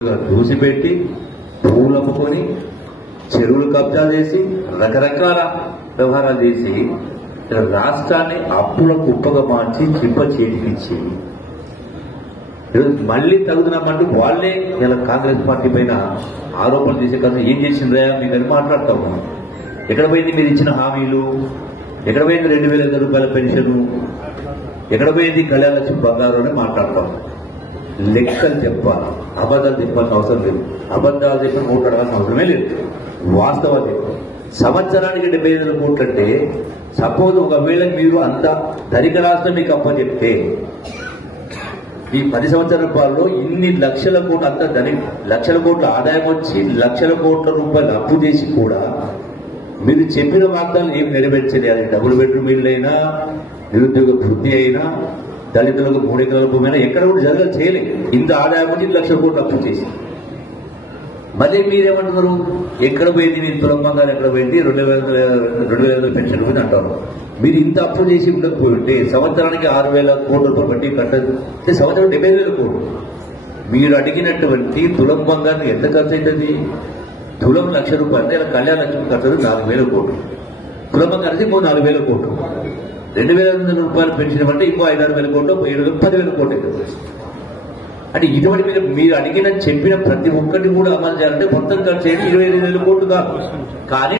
దూసిపెట్టి పువ్వులు అమ్ముకొని చెరువులు కబ్జా చేసి రకరకాల వ్యవహారాలు చేసి రాష్ట్రాన్ని అప్పుల కుప్పగా మార్చి చిప్ప చేతికిచ్చి మళ్లీ తగుదనమంటూ వాళ్లే ఇలా కాంగ్రెస్ పార్టీ పైన ఆరోపణలు చేసే కదా ఏం చేసిండ్రా మీకు అని మాట్లాడతాము. ఎక్కడ పోయింది మీరు ఇచ్చిన హామీలు? ఎక్కడ పోయింది 2,500 రూపాయల పెన్షన్? ఎక్కడ పోయింది కళ్యాణ లక్ష్మి బంగారు అని మాట్లాడతాం. లెక్కలు చెప్పాలి, అబద్ధాలు చెప్పాల్సిన అవసరం లేదు. అబద్ధాలు చెప్పి మాట్లాడాల్సిన అవసరమే లేదు. వాస్తవాలు సంవత్సరానికి 75,000 కోట్లు అంటే సపోజ్ ఒకవేళ మీరు అంత ధనిక రాష్ట్రం మీకు అప్పచెప్తే ఈ 10 సంవత్సరాల పాలలో ఇన్ని లక్షల కోట్లు అంత లక్షల కోట్ల ఆదాయం వచ్చి లక్షల కోట్ల రూపాయలు అప్పు చేసి కూడా మీరు చెప్పిన వాగ్దానాలు ఏమి నెరవేర్చలేదు. అది డబుల్ బెడ్రూమ్ ఇల్లు అయినా, నిరుద్యోగ వృద్ధి అయినా, దళితులకు 3 ఎకరాల భూమి అయినా ఎక్కడ కూడా చేయలేదు. ఇంత ఆదాయం వచ్చి 1 లక్షల కోట్లు అప్పు చేసి మళ్ళీ మీరేమంటున్నారు? ఎక్కడ పోయింది నీ తులం బంగారం? ఎక్కడ పోయింది 2,500 పెన్షన్ రూపాయలు అంటారు. మీరు ఇంత అప్పు చేసి ఉండకపోయింటే సంవత్సరానికి 6,000 కోట్ల రూపాయలు బట్టి కట్టదు. సంవత్సరం 70,000 కోట్లు. మీరు అడిగినటువంటి తులం బంగారం ఎంత ఖర్చు అవుతుంది? తులం 1,00,000 రూపాయలు అంటే ఇలా కళ్యాణ లక్ష్మి ఖర్చు 4,000 కోట్లు. తులం బంగారం ఇంకో 4,000 కోట్లు. 2,500 రూపాయలు పెన్షన్ అంటే ఇంకో 5,000 కోట్లు, 10,000 కోట్లు అవుతుంది. అంటే ఇటువంటి మీరు అడిగిన చెప్పిన ప్రతి ఒక్కటి కూడా అమలు చేయాలంటే మొత్తం ఖర్చు అయ్యేది 25,000 కోట్లు కాదు. కానీ